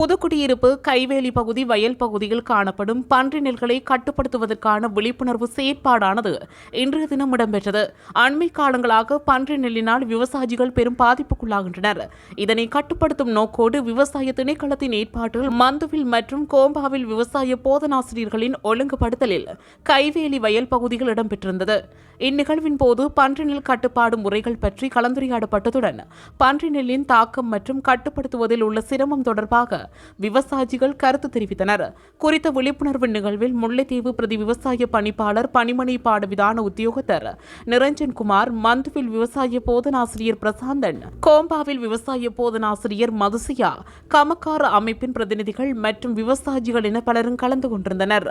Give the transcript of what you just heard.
புதுக்குடியிருப்பு கைவேலி பகுதி வயல் பகுதியில் காணப்படும் பன்றி நெல்களை கட்டுப்படுத்துவதற்கான விழிப்புணர்வு செயற்பாடானது இன்றைய தினம் இடம்பெற்றது. அண்மை காலங்களாக பன்றி நெல்லினால் விவசாயிகள் பெரும் பாதிப்புக்குள்ளாகின்றனர். இதனை கட்டுப்படுத்தும் நோக்கோடு விவசாய திணைக்களத்தின் ஏற்பாட்டில் மந்துவில் மற்றும் கோம்பாவில் விவசாய போதனாசிரியர்களின் ஒழுங்குபடுத்தலில் கைவேலி வயல் பகுதிகள் இடம்பெற்றிருந்தது. இந்நிகழ்வின் போது பன்றி நெல் கட்டுப்பாடு முறைகள் பற்றி கலந்துரையாடப்பட்டதுடன் பன்றி நெல்லின் தாக்கம் மற்றும் கட்டுப்படுத்துவதில் உள்ள சிரமம் தொடர்பாக விவசாயிகள் கருத்து தெரிவித்தனர். குறித்த விழிப்புணர்வு நிகழ்வில் முல்லைத்தீவு பிரதி விவசாய பணிப்பாளர் பணிமனை பாடவிதான உத்தியோகத்தர் நிரஞ்சன் குமார் மந்துவில் விவசாய போதனாசிரியர் பிரசாந்தன் கோம்பாவில் விவசாய போதனாசிரியர் மதுசியா கமக்கார அமைப்பின் பிரதிநிதிகள் மற்றும் விவசாயிகள் என பலரும் கலந்து கொண்டிருந்தனர்.